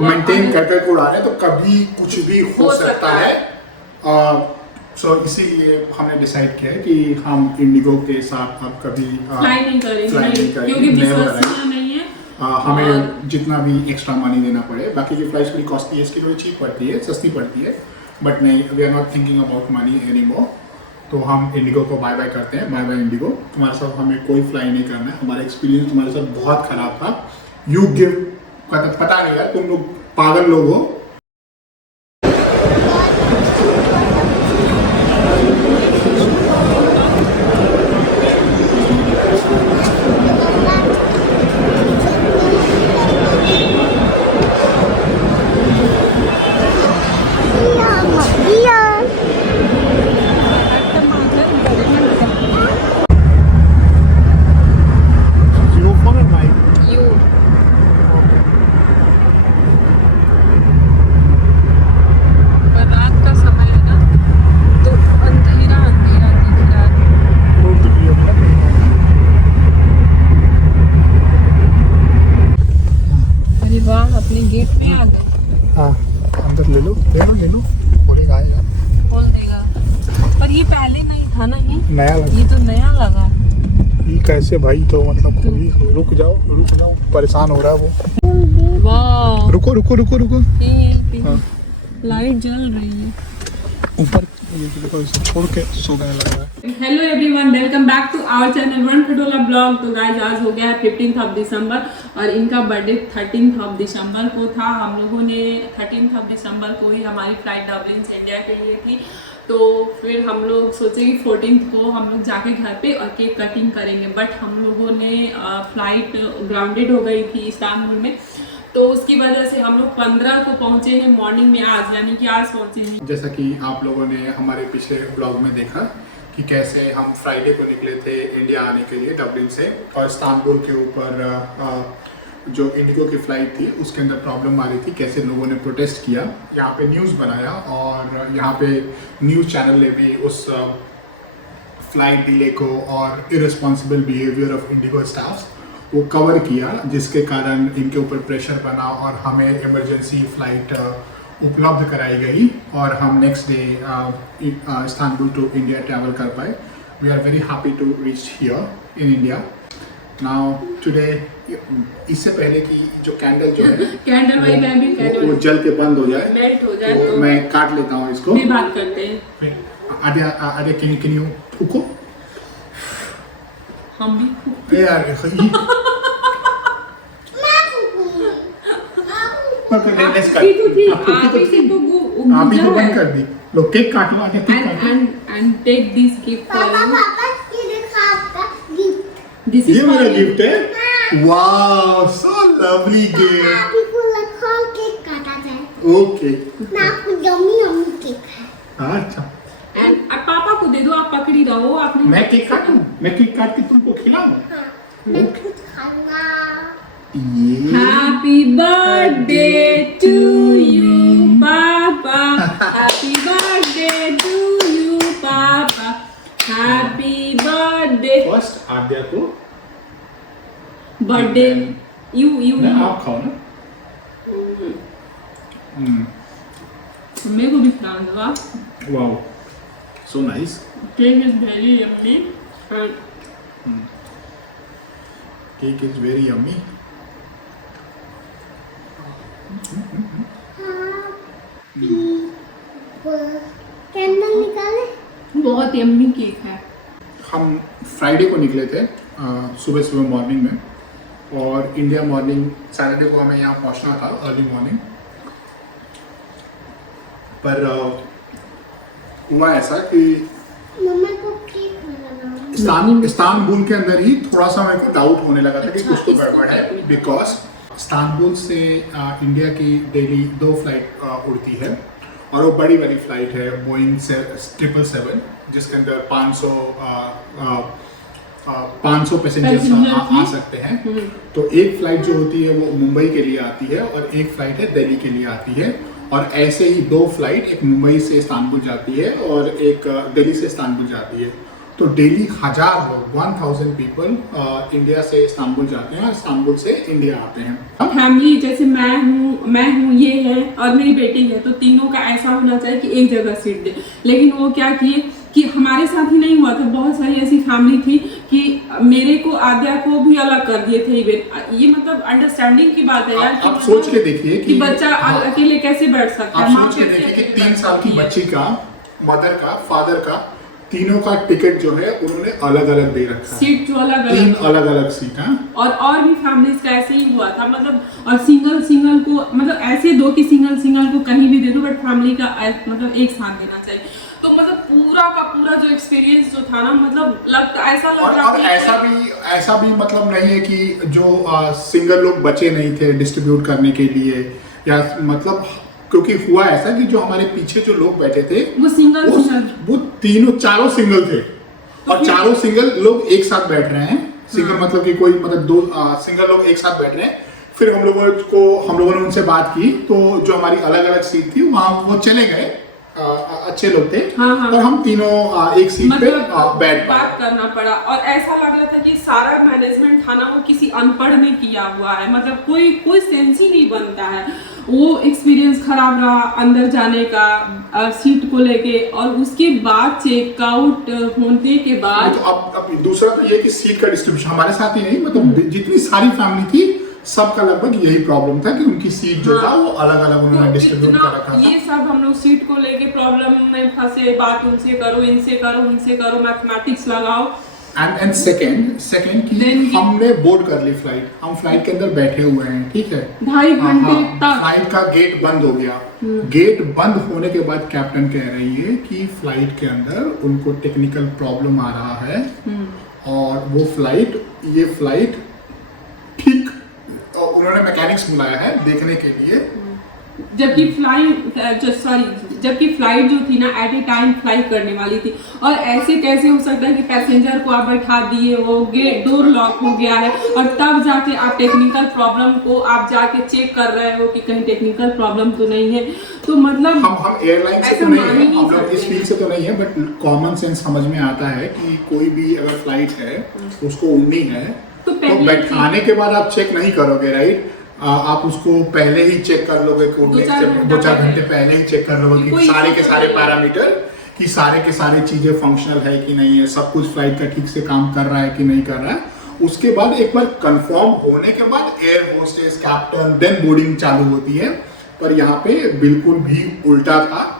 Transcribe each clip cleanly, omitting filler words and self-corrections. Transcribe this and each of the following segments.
Maintain कर उड़ा रहे हैं, तो कभी कुछ भी हो सकता है। सो इसीलिए हमने डिसाइड किया है कि हम इंडिगो के साथ अब कभी फ्लाई नहीं करेंगे क्योंकि विश्वसनीय नहीं है। हमें जितना भी एक्स्ट्रा मनी देना पड़े, बाकी की फ्लाइट्स बड़ी कॉस्टली है, इसकी थोड़ी चीप पड़ती है, सस्ती पड़ती है, बट नहीं, we are not thinking about money any more. तो हम इंडिगो को बाय बाय करते हैं, बाय बाय इंडिगो। तुम्हारे साथ हमें कोई फ्लाई नहीं करना है, हमारा एक्सपीरियंस तुम्हारे साथ बहुत खराब था। यू गिव पता नहीं यार, तुम लोग पागल लोग हो। अंदर ले लो बोलेगा, आएगा, खोल देगा। पर ये पहले नहीं था ना, नया लगा। ये तो नया लगा। ये कैसे भाई, तो मतलब रुक जाओ, परेशान हो रहा है वो। वाह, रुको। लाइट जल रही है ऊपर, इसे छोड़ के सो गए लग रहा है। Hello everyone, welcome back to our channel वन खटोला ब्लॉग। तो गाइस, आज हो गया है 15 दिसंबर और इनका बर्थडे 13 दिसंबर को था। हम लोगों ने 13 दिसंबर को ही हमारी फ्लाइट डबलिन से इंडिया के लिए थी। तो फिर हम लोग सोचे कि 14 को हम लोग जाके घर पे और केक कटिंग करेंगे, बट हम लोगों ने फ्लाइट ग्राउंडेड हो गई थी इस्तांबुल में, तो उसकी वजह से हम लोग 15 को पहुंचे हैं मॉर्निंग में आज, यानी कि आज पहुंचे हैं। जैसा कि आप लोगों ने हमारे पिछले ब्लॉग में देखा कि कैसे हम फ्राइडे को निकले थे इंडिया आने के लिए डबलिन से, और इस्तांबुल के ऊपर जो इंडिगो की फ़्लाइट थी उसके अंदर प्रॉब्लम आ रही थी, कैसे लोगों ने प्रोटेस्ट किया, यहाँ पे न्यूज़ बनाया, और यहाँ पे न्यूज़ चैनल ने भी उस फ्लाइट डिले को और irresponsible behaviour of Indigo staffs वो कवर किया, जिसके कारण इनके ऊपर प्रेशर बना और हमें इमरजेंसी फ़्लाइट उपलब्ध कराई गई और हम next day Istanbul to India travel कर पाए। We are very happy to reach here in India now today. इससे पहले कि जो कैंडल जो है कैंडल वो जल के बंद हो जाए, मेल्ट हो जाए, तो मैं काट लेता हूँ इसको। भी बात करते हैं। आधे कैन यू फूको? हम भी यार आप ही तो बंद कर दी। लो केक काट लो, आगे केक काट लो। And take this gift for you. This ये इज मेरा गिफ्ट है। Wow, so lovely gift. Okay, अच्छा। एंड अब पापा को दे दो, आप पकड़ी रहो। आपने मैं केक काटूं? मैं केक काट के तुमको खिलाऊं? हैप्पी बर्थडे टू यू पापा, हैप्पी बर्थडे टू यू पापा, हैप्पी बर्थडे। फर्स्ट आद्या को बर्थडे यू ना, आप खाओ ना। मेरे को भी खिला दो। Wow, so nice. Cake is very yummy. Cake is very yummy. Candle निकाले। बहुत यम्मी केक है। हम फ्राइडे को निकले थे सुबह मॉर्निंग में, और इंडिया मॉर्निंग सैटरडे को हमें यहाँ पहुँचना था अर्ली मॉर्निंग। पर हुआ ऐसा कि मम्मा को केक बनाना। इस्तांबुल के अंदर ही थोड़ा सा मेरे को डाउट होने लगा था कि कुछ तो गड़बड़ है, बिकॉज इस्तांबुल से इंडिया की डेली 2 फ्लाइट उड़ती है, और वो बड़ी वाली फ्लाइट है बोइंग 777, जिसके अंदर 500 पैसेंजर्स आ सकते हैं। तो एक फ्लाइट जो होती है वो मुंबई के लिए आती है, और एक फ्लाइट है दिल्ली के लिए आती है, और ऐसे ही 2 फ्लाइट, एक मुंबई से इस्तांबुल जाती है और एक दिल्ली से इस्तांबुल जाती है। तो डेली 1000 लोग 1000 पीपल इंडिया से इस्तांबुल जाते हैं और इस्तांबुल से इंडिया आते हैं। फैमिली जैसे मैं हूँ ये है और मेरी बेटी है, तो तीनों का ऐसा होना चाहिए कि एक जगह सीट दे। लेकिन वो क्या किए कि हमारे साथ ही नहीं हुआ था, बहुत सारी ऐसी फैमिली थी कि मेरे को आद्या को भी अलग कर दिए थे। ये मतलब अंडरस्टैंडिंग की बात है यार। आप सोच के देखिए कि बच्चा अकेले कैसे बैठ सकता है। आप सोच के देखिए कि 3 साल की बच्ची का, मदर का, फादर का, तीनों का टिकट जो है उन्होंने अलग अलग दे रखा है। सीट जो अलग 3 अलग अलग सीट है। और भी फैमिलीज का ऐसे ही हुआ था, मतलब और सिंगल को मतलब ऐसे दो कि सिंगल को कहीं भी दे दो, बट फैमिली का मतलब एक साथ देना चाहिए। तो मतलब पूरा का पूरा जो एक्सपीरियंस जो था ना, मतलब ऐसा लग रहा और ऐसा भी मतलब नहीं है कि जो सिंगल लोग बचे नहीं थे डिस्ट्रीब्यूट करने के लिए, या मतलब क्योंकि हुआ ऐसा कि जो हमारे पीछे जो लोग बैठे थे वो सिंगल वो चारों सिंगल थे, और चारों सिंगल लोग एक साथ बैठ रहे हैं। सिंगल मतलब कि कोई मतलब 2 सिंगल लोग एक साथ बैठ रहे हैं। फिर हम लोगों ने उनसे बात की, तो जो हमारी अलग अलग सीट थी वहां वो चले गए, अच्छे लोग थे। हाँ। और हम तीनों एक सीट पे बैठ बात करना पड़ा, और ऐसा लग रहा था कि सारा मैनेजमेंट था ना वो किसी अनपढ़ ने किया हुआ है, मतलब कोई सेंस ही नहीं बनता है। वो एक्सपीरियंस खराब रहा अंदर जाने का, सीट को लेके, और उसके बाद चेकआउट होने के बाद तो अब दूसरा तो ये कि सीट का डिस्ट्रीब्यूशन हमारे साथ ही नहीं, मतलब जितनी सारी फैमिली थी सबका लगभग यही प्रॉब्लम था कि उनकी सीट जो था वो अलग अलग उन्होंने डिस्ट्रीब्यूट कर रखा था। ये सब हम लोग सीट को लेके प्रॉब्लम में फंसे, बात उनसे करो, इनसे करो, मैथमेटिक्स लगाओ। एंड सेकंड कि हमने बोर्ड कर ली फ्लाइट, हम फ्लाइट के अंदर बैठे हुए हैं, ठीक है, 2.5 घंटे तक फ्लाइट का गेट बंद हो गया। गेट बंद होने के बाद कैप्टन कह रही है कि फ्लाइट के अंदर उनको टेक्निकल प्रॉब्लम आ रहा है, और वो ये फ्लाइट ठीक, उन्होंने मैकेनिक्स बुलाया है देखने के लिए। जबकि फ्लाइट जो थी ना एट ए टाइम फ्लाई करने वाली थी, और ऐसे कैसे हो सकता है कि पैसेंजर को आप बैठा दिए हो, गेट डोर लॉक हो गया है, और तब जाके आप टेक्निकल प्रॉब्लम को आप जाके चेक कर रहे हो कि कहीं टेक्निकल प्रॉब्लम तो नहीं है। तो मतलब हम एयरलाइन से तो नहीं है, हम लोग इस फील्ड से तो नहीं है, बट कॉमन सेंस समझ में आता है कि कोई भी अगर फ्लाइट है उसको उड़नी है तो बैठाने के बाद आप चेक नहीं करोगे, राइट? आप उसको पहले ही चेक कर लोगे, 2-4 घंटे पहले ही चेक कर लोगे कि सारे के सारे पैरामीटर, कि सारे के सारे चीजें फंक्शनल है कि नहीं है, सब कुछ फ्लाइट का ठीक से काम कर रहा है कि नहीं कर रहा है। उसके बाद एक बार कंफर्म होने के बाद air hostess, captain, then boarding चालू होती है। पर यहाँ पे बिल्कुल भी उल्टा था।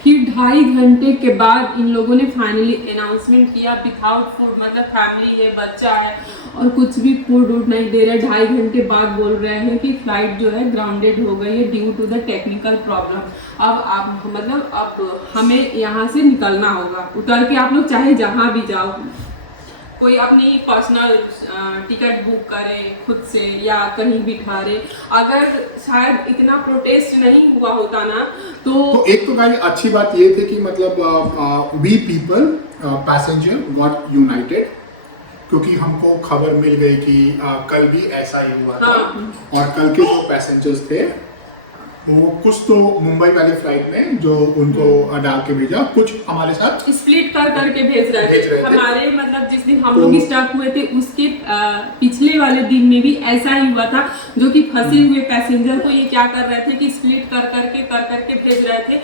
फिर 2.5 घंटे के बाद इन लोगों ने फाइनली अनाउंसमेंट किया विदाउट फूड, मतलब फैमिली है, बच्चा है, और कुछ भी फूड नहीं दे रहे। 2.5 घंटे बाद बोल रहे हैं कि फ्लाइट जो है ग्राउंडेड हो गई है due to the technical problem. अब हमें यहाँ से निकलना होगा, उतर के आप लोग चाहे जहाँ भी जाओ, कोई अपनी पर्सनल टिकट बुक करे खुद से या कहीं भी ठहरे। अगर शायद इतना प्रोटेस्ट नहीं हुआ होता ना तो एक तो भाई अच्छी बात ये थी कि मतलब we people passenger got united, क्योंकि हमको खबर मिल गई कि कल भी ऐसा ही हुआ था। और कल के जो पैसेंजर्स थे वो कुछ तो मुंबई वाली फ्लाइट में जो उनको डाल के भेजा, कुछ हमारे साथ स्प्लिट करके भेज रहे थे। हमारे मतलब जिस दिन हम लोग स्टक हुए थे उसके पिछले वाले दिन में भी ऐसा ही हुआ था, जो कि फंसे हुए पैसेंजर को ये क्या कर रहे थे कि स्प्लिट करके भेज रहे थे।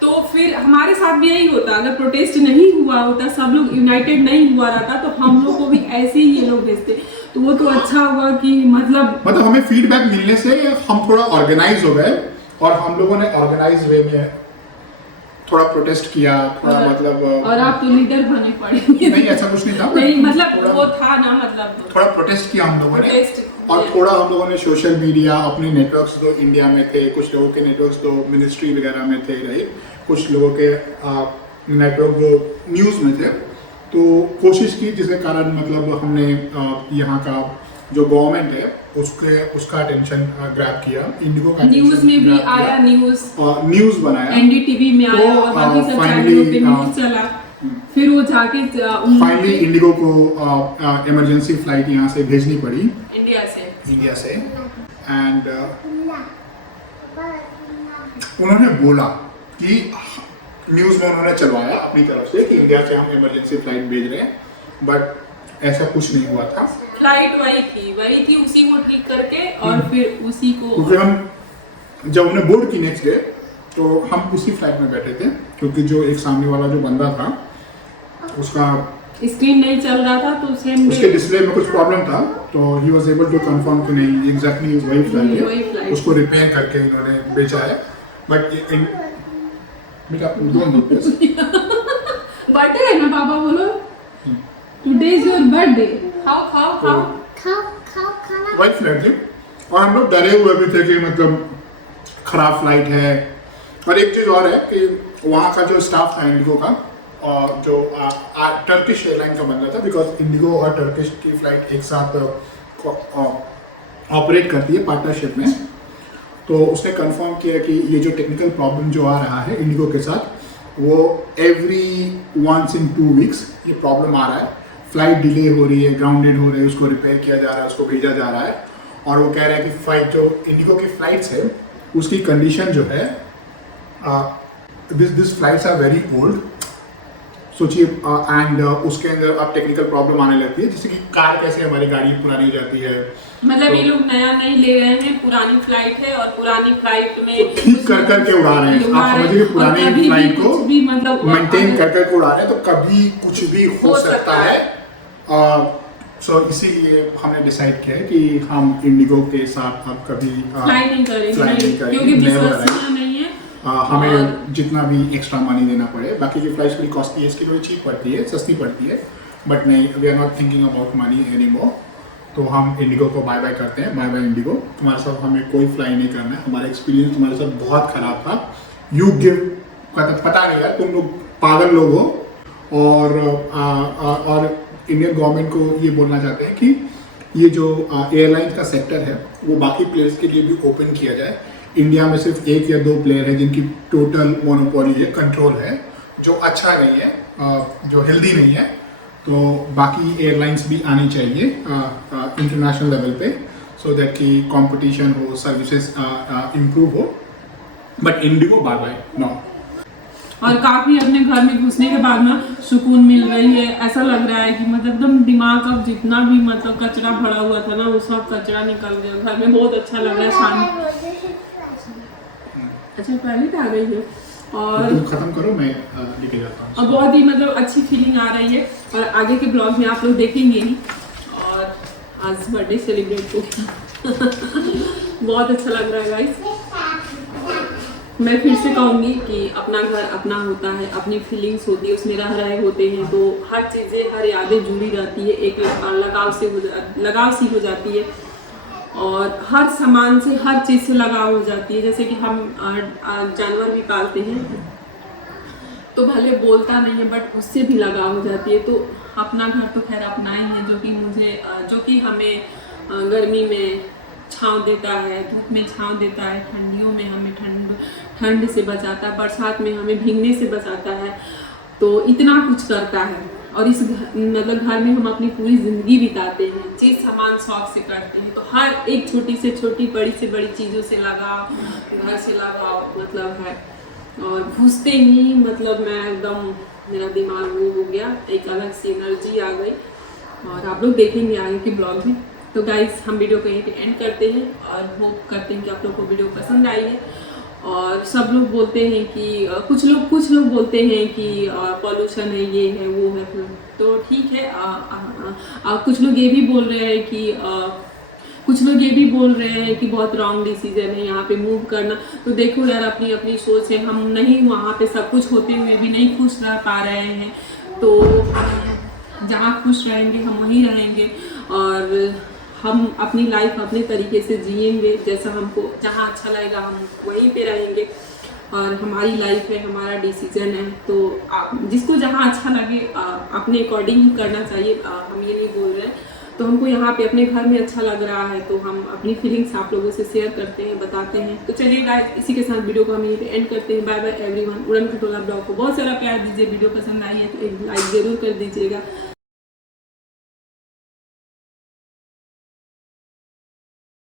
तो फिर हमारे साथ भी यही होता, अगर प्रोटेस्ट नहीं हुआ होता, सब लोग यूनाइटेड नहीं हुआ रहता, तो हम लोग को भी ऐसे ही ये लोग भेजते। तो वो तो अच्छा हुआ कि मतलब हमें फीडबैक मिलने से हम थोड़ा ऑर्गेनाइज हो गए, और हम लोगों ने ऑर्गेनाइज वे में थोड़ा प्रोटेस्ट किया, थोड़ा मतलब और आप तो लीडर बने पड़े। नहीं ऐसा कुछ नहीं था, नहीं मतलब वो था ना, मतलब थोड़ा प्रोटेस्ट किया हम लोगों ने, और थोड़ा हम लोगों ने सोशल मीडिया, अपने नेटवर्क्स जो इंडिया में थे, कुछ लोगों के नेटवर्क्स जो मिनिस्ट्री वगैरह में थे, राइट, कुछ लोगों के नेटवर्क जो न्यूज़ में थे, तो कोशिश की जिसके कारण मतलब हमने यहाँ का जो गवर्नमेंट है उसका अटेंशन ग्रैब किया। इंडिगो का न्यूज़ में भी आया, न्यूज़ बनाया, एनडीटीवी में आया, और बाकी सब चैनलों पे न्यूज़ चला। फिर वो जाके फाइनली इंडिगो को इमरजेंसी फ्लाइट यहाँ से भेजनी पड़ी, इंडिया से। एंड उन्होंने बोला कि न्यूज़ में उन्होंने चलवाया अपनी तरफ से कि इंडिया से हम इमरजेंसी फ्लाइट भेज रहे हैं, बट ऐसा कुछ नहीं हुआ था। फ्लाइट वही थी, उसी को ठीक करके और फिर उसी को, क्योंकि हम जब हमने बोर्ड की नेक्स्ट डे तो हम उसी फ्लाइट में बैठे थे, क्योंकि जो एक सामने वाला जो बंदा था उसका स्क्रीन नहीं चल रहा था, तो सेम उसके डिस्प्ले में कुछ प्रॉब्लम था, तो he was able to confirm कि नहीं एग्जैक्टली वही फ्लाइट है, उसको रिपेयर करके इन्होंने भेजा है। बट बेटा बर्थडे है ना पापा, बोलो टुडे इज योर बर्थडे, खाओ खाओ खाओ। खाओ खाना। वही फ्लाइट थी और हम लोग डरे हुए भी थे कि मतलब खराब फ्लाइट है। और एक चीज़ और है कि वहाँ का जो स्टाफ था इंडिगो का, और जो टर्किश एयरलाइन का बन रहा था, बिकॉज इंडिगो और टर्किश की फ्लाइट एक साथ ऑपरेट करती है पार्टनरशिप में, तो उसने कंफर्म किया कि ये जो टेक्निकल प्रॉब्लम जो आ रहा है इंडिगो के साथ, वो एवरी 1 in 2 weeks ये प्रॉब्लम आ रहा है। फ्लाइट डिले हो रही है, ग्राउंडेड हो रही है, उसको रिपेयर किया जा रहा है, उसको भेजा जा रहा है। और वो कह रहा है कि फ्लाइट जो इंडिगो की फ्लाइट्स है उसकी कंडीशन जो है, this flights are very old, सोचिए, एंड उसके अंदर अब टेक्निकल प्रॉब्लम आने लगती है, जैसे कि कार कैसे हमारी गाड़ी पुरानी हो जाती है, मतलब ये लोग नया नहीं ले रहे हैं, पुरानी फ्लाइट है और पुरानी फ्लाइट में ठीक कर करके उड़ा रहे हैं। आप समझिए पुरानी फ्लाइट को मतलब मेंटेन कर करके उड़ा रहे हैं, तो कभी कुछ भी हो सकता है। सो इसीलिए हमने डिसाइड किया है कि हम इंडिगो के साथ अब कभी फ्लाई नहीं करेंगे, क्योंकि विश्वसनीय नहीं है। हमें जितना भी एक्स्ट्रा मनी देना पड़े, बाकी की फ्लाइट्स बड़ी कॉस्टली है, इसकी थोड़ी चीप पड़ती है, सस्ती पड़ती है, बट नहीं, we are not thinking about money anymore. तो हम इंडिगो को बाय बाय करते हैं, बाय बाय इंडिगो, तुम्हारे साथ हमें कोई फ्लाई नहीं करना है। हमारा एक्सपीरियंस तुम्हारे साथ बहुत ख़राब था। यू गिव पता नहीं यार, तुम लोग पागल लोग हो। और इंडियन गवर्नमेंट को ये बोलना चाहते हैं कि ये जो एयरलाइंस का सेक्टर है वो बाकी प्लेयर्स के लिए भी ओपन किया जाए। इंडिया में सिर्फ 1 या 2 प्लेयर है जिनकी टोटल मोनोपोली है, कंट्रोल है, जो अच्छा नहीं है, जो हेल्दी नहीं है। तो बाकी एयरलाइंस भी आनी चाहिए इंटरनेशनल लेवल पे, सो दैट कि कंपटीशन हो, सर्विसेज इम्प्रूव हो। But IndiGo bye bye no. और काफी अपने घर में घुसने के बाद ना सुकून मिल रही है। ऐसा लग रहा है कि मतलब एकदम दिमाग अब जितना भी मतलब कचरा भरा हुआ था ना, वो सब कचरा निकल गया। घर में बहुत अच्छा लग रहा है, शांति। अच्छा टॉयलेट आ गई है और तुम खत्म करो, मैं लेके जाता हूँ। और बहुत ही मतलब अच्छी फीलिंग आ रही है। और आगे के ब्लॉग में आप लोग देखेंगे ही। और आज बर्थडे सेलिब्रेट हो गया बहुत अच्छा लग रहा है गाइस। मैं फिर से कहूँगी कि अपना घर अपना होता है, अपनी फीलिंग्स होती है, उसमें रह रहे होते हैं तो हर चीज़ें, हर यादें जुड़ी रहती है, एक लगाव सी हो जाती है। और हर सामान से, हर चीज़ से लगाव हो जाती है। जैसे कि हम जानवर भी पालते हैं तो भले बोलता नहीं है, बट उससे भी लगाव हो जाती है। तो अपना घर तो खैर अपना ही है, जो कि हमें गर्मी में छांव देता है, धूप में छांव देता है, ठंडियों में हमें ठंड से बचाता है, बरसात में हमें भीगने से बचाता है। तो इतना कुछ करता है। और इस मतलब घर में हम अपनी पूरी ज़िंदगी बिताते हैं, चीज़ सामान शौक से करते हैं। तो हर एक छोटी से छोटी, बड़ी से बड़ी चीज़ों से लगाव, घर से लगाव मतलब है। और घुसते ही मतलब मैं एकदम, मेरा दिमाग वो हो गया, एक अलग सी एनर्जी आ गई। और आप लोग देखेंगे आगे के ब्लॉग में। तो गाइस हम वीडियो को यहीं पे एंड करते हैं और होप करते हैं कि आप लोग को वीडियो पसंद आई है। और सब लोग बोलते हैं कि कुछ लोग बोलते हैं कि पॉल्यूशन है, ये है, वो है, तो ठीक है। कुछ लोग ये भी बोल रहे हैं कि बहुत रॉन्ग डिसीजन है यहाँ पे मूव करना। तो देखो यार, अपनी अपनी सोच है। हम नहीं, वहाँ पे सब कुछ होते हुए भी नहीं खुश रह पा रहे हैं। तो जहाँ खुश रहेंगे हम वहीं रहेंगे और हम अपनी लाइफ अपने तरीके से जिएंगे, जैसा हमको जहाँ अच्छा लगेगा हम वहीं पे रहेंगे। और हमारी लाइफ है, हमारा डिसीजन है। तो जिसको जहाँ अच्छा लगे अपने अकॉर्डिंग ही करना चाहिए। हम ये नहीं बोल रहे हैं। तो हमको यहाँ पे अपने घर में अच्छा लग रहा है तो हम अपनी फीलिंग्स आप लोगों से शेयर करते हैं, बताते हैं। तो चलिए गाइस, इसी के साथ वीडियो को हम यहीं पे एंड करते हैं। Bye bye everyone. Udan Khatola blog को बहुत सारा प्यार दीजिए। वीडियो पसंद आई है तो एक लाइक ज़रूर कर दीजिएगा।